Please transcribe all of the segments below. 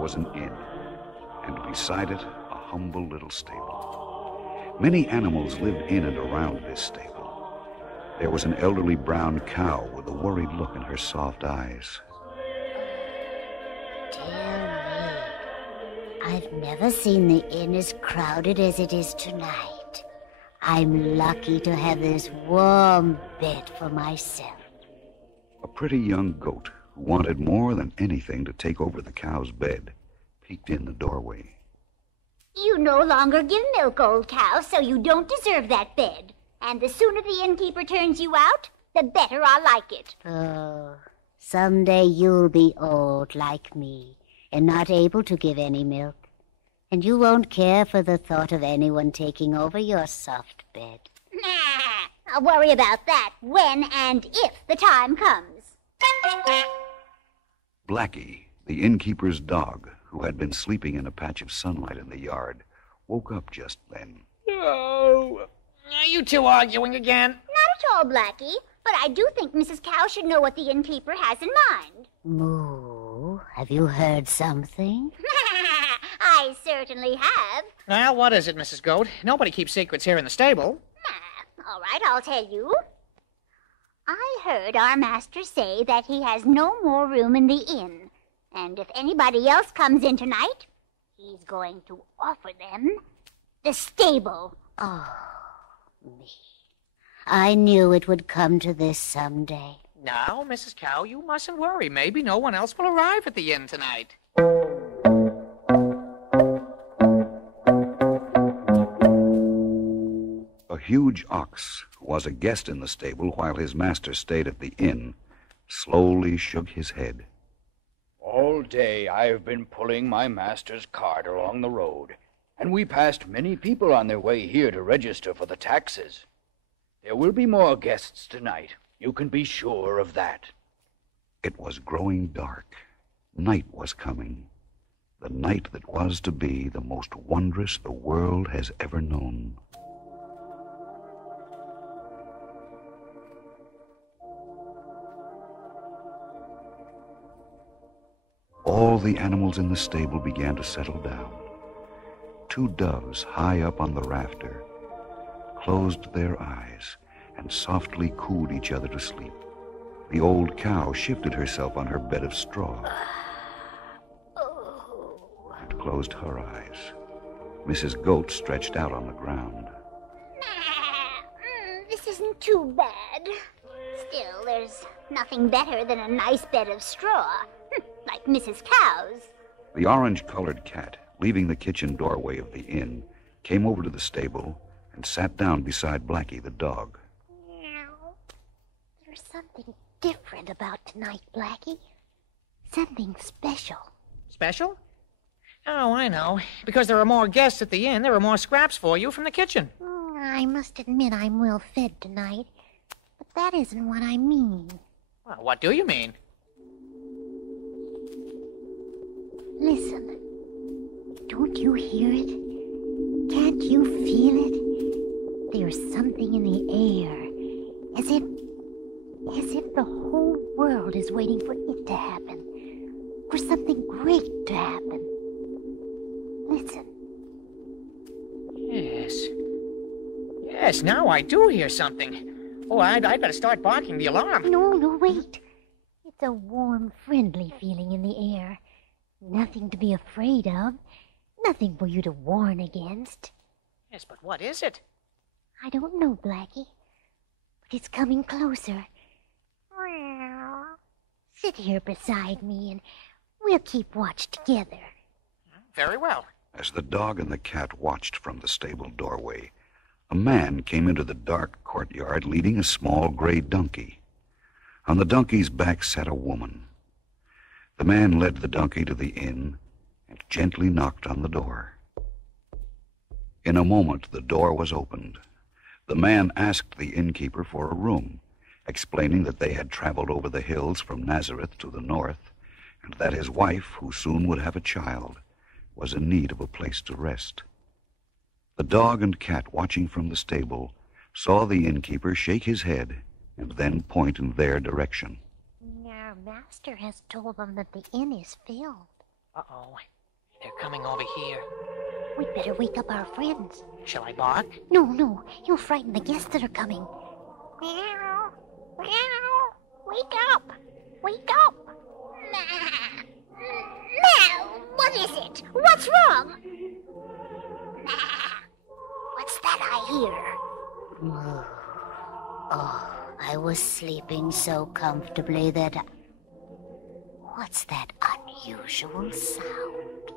was an inn, and beside it, a humble little stable. Many animals lived in and around this stable. There was an elderly brown cow with a worried look in her soft eyes. Dear me, I've never seen the inn as crowded as it is tonight. I'm lucky to have this warm bed for myself. A pretty young goat, who wanted more than anything to take over the cow's bed, peeked in the doorway. You no longer give milk, old cow, so you don't deserve that bed. And the sooner the innkeeper turns you out, the better I like it. Oh, someday you'll be old like me and not able to give any milk. And you won't care for the thought of anyone taking over your soft bed. Nah, I'll worry about that when and if the time comes. Blackie, the innkeeper's dog, who had been sleeping in a patch of sunlight in the yard, woke up just then. Oh, are you two arguing again? Not at all, Blackie, but I do think Mrs. Cow should know what the innkeeper has in mind. Moo, have you heard something? I certainly have. Well, what is it, Mrs. Goat? Nobody keeps secrets here in the stable. All right, I'll tell you. I heard our master say that he has no more room in the inn, and if anybody else comes in tonight, he's going to offer them the stable. Oh, me. I knew it would come to this someday. Now, Mrs. Cow, you mustn't worry. Maybe no one else will arrive at the inn tonight. A huge ox, who was a guest in the stable while his master stayed at the inn, slowly shook his head. All day I've been pulling my master's cart along the road, and we passed many people on their way here to register for the taxes. There will be more guests tonight. You can be sure of that. It was growing dark. Night was coming. The night that was to be the most wondrous the world has ever known. All the animals in the stable began to settle down. Two doves high up on the rafter closed their eyes and softly cooed each other to sleep. The old cow shifted herself on her bed of straw and closed her eyes. Mrs. Goat stretched out on the ground. This isn't too bad. Still, there's nothing better than a nice bed of straw, like Mrs. Cow's. The orange-colored cat, leaving the kitchen doorway of the inn, came over to the stable and sat down beside Blackie the dog. There's something different about tonight, Blackie. Something special. Special? Oh, I know. Because there are more guests at the inn, there are more scraps for you from the kitchen. I must admit I'm well fed tonight, but that isn't what I mean. Well, what do you mean? Listen. Don't you hear it? Can't you feel it? There's something in the air, as if the whole world is waiting for it to happen, for something great to happen. Listen. Yes, now I do hear something. Oh, I'd better start barking the alarm. No, wait. It's a warm, friendly feeling in the air. Nothing to be afraid of. Nothing for you to warn against. Yes, but what is it? I don't know, Blackie, but it's coming closer. Sit here beside me, and we'll keep watch together. Very well. As the dog and the cat watched from the stable doorway, a man came into the dark courtyard leading a small gray donkey. On the donkey's back sat a woman. The man led the donkey to the inn and gently knocked on the door. In a moment, the door was opened. The man asked the innkeeper for a room, explaining that they had traveled over the hills from Nazareth to the north, and that his wife, who soon would have a child, was in need of a place to rest. The dog and cat, watching from the stable, saw the innkeeper shake his head and then point in their direction. Our master has told them that the inn is filled. Uh-oh. They're coming over here. We'd better wake up our friends. Shall I bark? No, you'll frighten the guests that are coming. Meow. Meow. Wake up. Wake up. Meow. What is it? What's wrong? What's that I hear? Oh, I was sleeping so comfortably that... What's that unusual sound?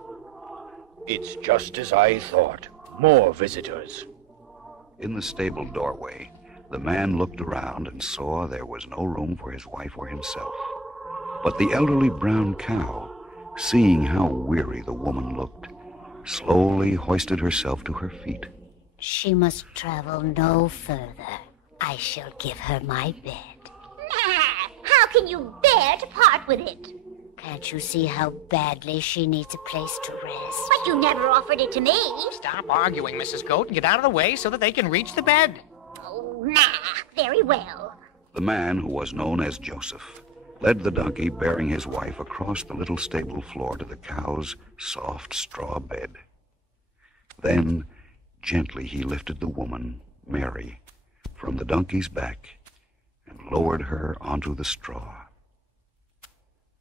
It's just as I thought. More visitors. In the stable doorway, the man looked around and saw there was no room for his wife or himself. But the elderly brown cow, seeing how weary the woman looked, slowly hoisted herself to her feet. She must travel no further. I shall give her my bed. How can you bear to part with it? Can't you see how badly she needs a place to rest? But you never offered it to me. Stop arguing, Mrs. Goat, and get out of the way so that they can reach the bed. Oh, very well. The man, who was known as Joseph, led the donkey bearing his wife across the little stable floor to the cow's soft straw bed. Then, gently he lifted the woman, Mary, from the donkey's back and lowered her onto the straw.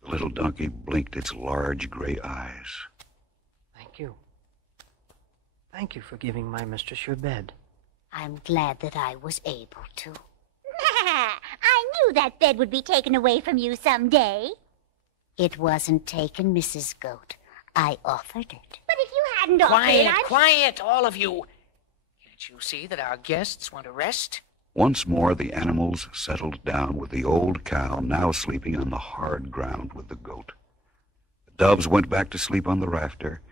The little donkey blinked its large gray eyes. Thank you. Thank you for giving my mistress your bed. I'm glad that I was able to. I knew that bed would be taken away from you someday. It wasn't taken, Mrs. Goat. I offered it. But if you hadn't offered it, Quiet, all of you. Can't you see that our guests want to rest? Once more the animals settled down, with the old cow now sleeping on the hard ground with the goat. The doves went back to sleep on the rafter,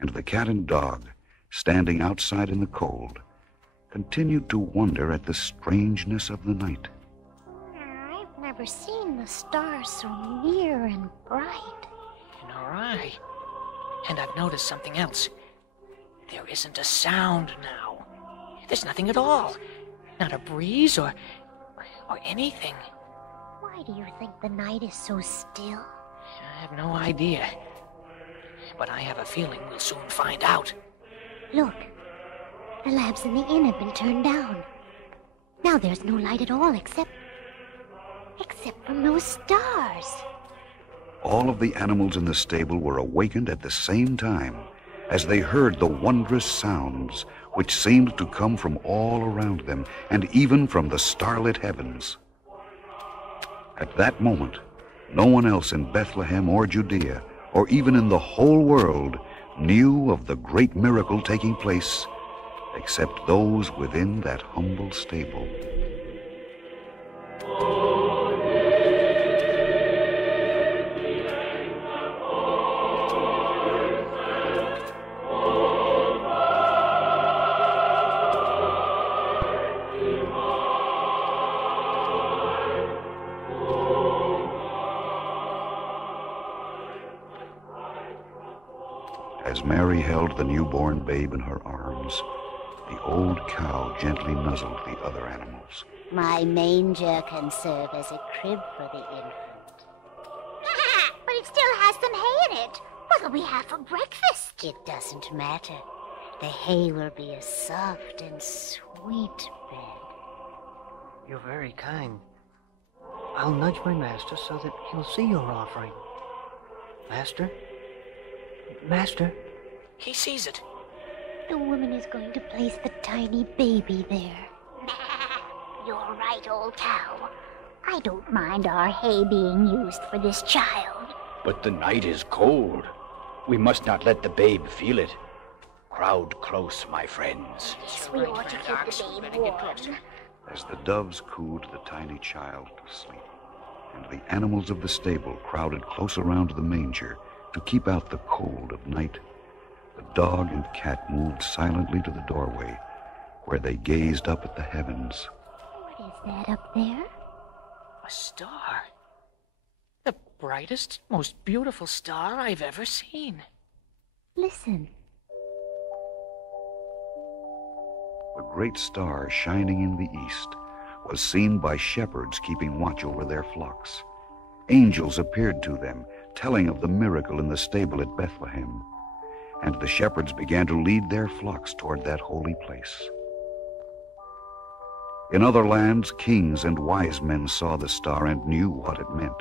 and the cat and dog, standing outside in the cold, continued to wonder at the strangeness of the night. I've never seen the stars so near and bright. Nor I. And I've noticed something else. There isn't a sound now. There's nothing at all. Not a breeze or anything. Why do you think the night is so still? I have no idea. But I have a feeling we'll soon find out. Look, the lamps in the inn have been turned down. Now there's no light at all except from those stars. All of the animals in the stable were awakened at the same time as they heard the wondrous sounds which seemed to come from all around them, and even from the starlit heavens. At that moment, no one else in Bethlehem or Judea, or even in the whole world, knew of the great miracle taking place, except those within that humble stable. As Mary held the newborn babe in her arms, the old cow gently nuzzled the other animals. My manger can serve as a crib for the infant. But it still has some hay in it. What'll we have for breakfast? It doesn't matter. The hay will be a soft and sweet bed. You're very kind. I'll nudge my master so that he'll see your offering. Master? Master? He sees it. The woman is going to place the tiny baby there. You're right, old cow. I don't mind our hay being used for this child. But the night is cold. We must not let the babe feel it. Crowd close, my friends. Yes, we ought to keep the babe warm. As the doves cooed the tiny child to sleep, and the animals of the stable crowded close around the manger to keep out the cold of night, the dog and cat moved silently to the doorway, where they gazed up at the heavens. What is that up there? A star. The brightest, most beautiful star I've ever seen. Listen. A great star shining in the east was seen by shepherds keeping watch over their flocks. Angels appeared to them, telling of the miracle in the stable at Bethlehem, and the shepherds began to lead their flocks toward that holy place. In other lands, kings and wise men saw the star and knew what it meant.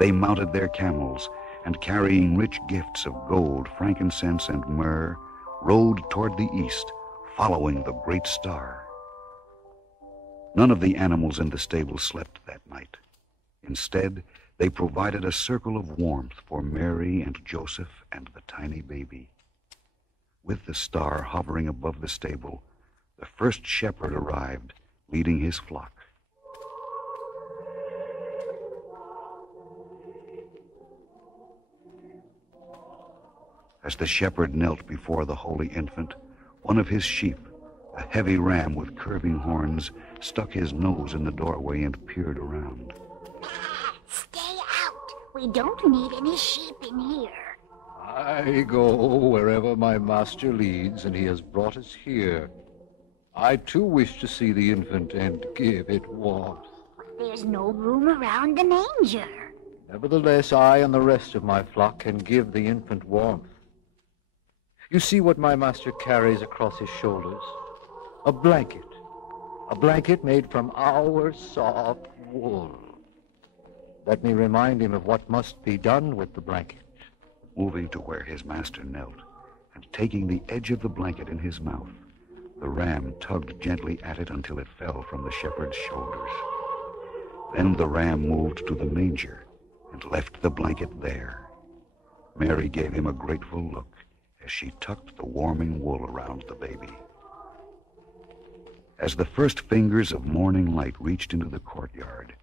They mounted their camels, and carrying rich gifts of gold, frankincense, and myrrh, rode toward the east, following the great star. None of the animals in the stable slept that night. Instead, they provided a circle of warmth for Mary and Joseph and the tiny baby. With the star hovering above the stable, the first shepherd arrived, leading his flock. As the shepherd knelt before the holy infant, one of his sheep, a heavy ram with curving horns, stuck his nose in the doorway and peered around. Stay out. We don't need any sheep in here. I go wherever my master leads, and he has brought us here. I too wish to see the infant and give it warmth. There's no room around the manger. Nevertheless, I and the rest of my flock can give the infant warmth. You see what my master carries across his shoulders? A blanket made from our soft wool. Let me remind him of what must be done with the blanket. Moving to where his master knelt, and taking the edge of the blanket in his mouth, the ram tugged gently at it until it fell from the shepherd's shoulders. Then the ram moved to the manger and left the blanket there. Mary gave him a grateful look as she tucked the warming wool around the baby. As the first fingers of morning light reached into the courtyard,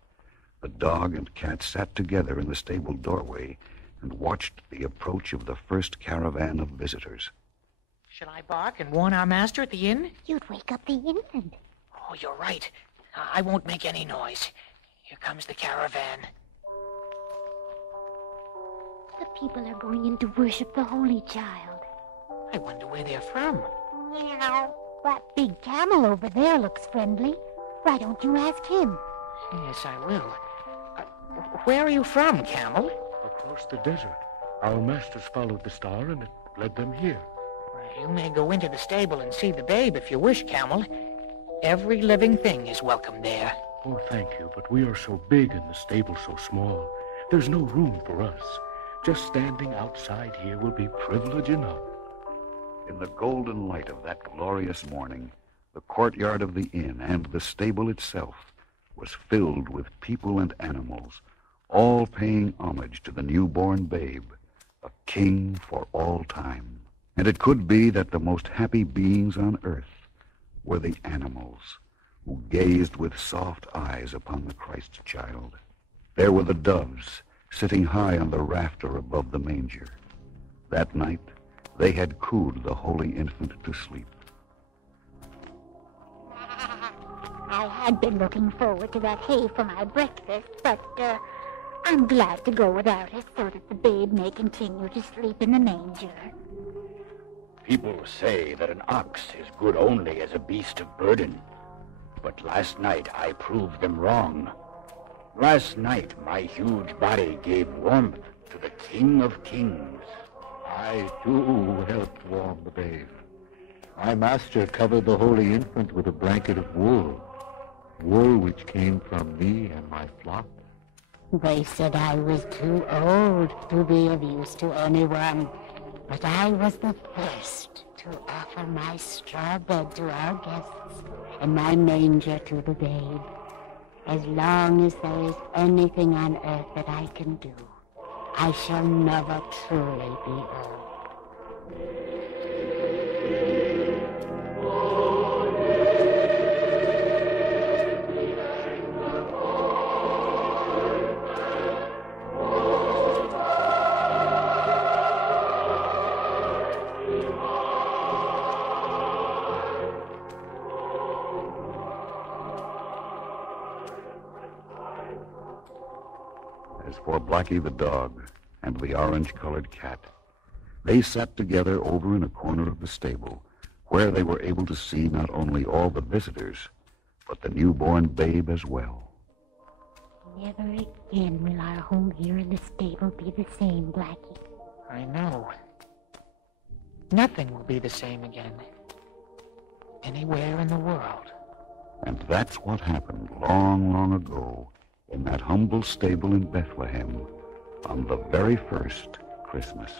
the dog and cat sat together in the stable doorway and watched the approach of the first caravan of visitors. Shall I bark and warn our master at the inn? You'd wake up the infant. Oh, you're right. I won't make any noise. Here comes the caravan. The people are going in to worship the Holy Child. I wonder where they're from. Meow. That big camel over there looks friendly. Why don't you ask him? Yes, I will. Where are you from, Camel? Across the desert. Our masters followed the star and it led them here. You may go into the stable and see the babe if you wish, Camel. Every living thing is welcome there. Oh, thank you, but we are so big and the stable so small. There's no room for us. Just standing outside here will be privilege enough. In the golden light of that glorious morning, the courtyard of the inn and the stable itself was filled with people and animals, all paying homage to the newborn babe, a king for all time. And it could be that the most happy beings on earth were the animals, who gazed with soft eyes upon the Christ child. There were the doves, sitting high on the rafter above the manger. That night, they had cooed the holy infant to sleep. I had been looking forward to that hay for my breakfast, but I'm glad to go without it so that the babe may continue to sleep in the manger. People say that an ox is good only as a beast of burden. But last night I proved them wrong. Last night my huge body gave warmth to the King of Kings. I too helped warm the babe. My master covered the holy infant with a blanket of wool. Wool which came from me and my flock. They said I was too old to be of use to anyone, but I was the first to offer my straw bed to our guests and my manger to the babe. As long as there is anything on earth that I can do, I shall never truly be old. As for Blackie the dog and the orange-colored cat, they sat together over in a corner of the stable, where they were able to see not only all the visitors, but the newborn babe as well. Never again will our home here in the stable be the same, Blackie. I know. Nothing will be the same again. Anywhere in the world. And that's what happened long, long ago in that humble stable in Bethlehem on the very first Christmas.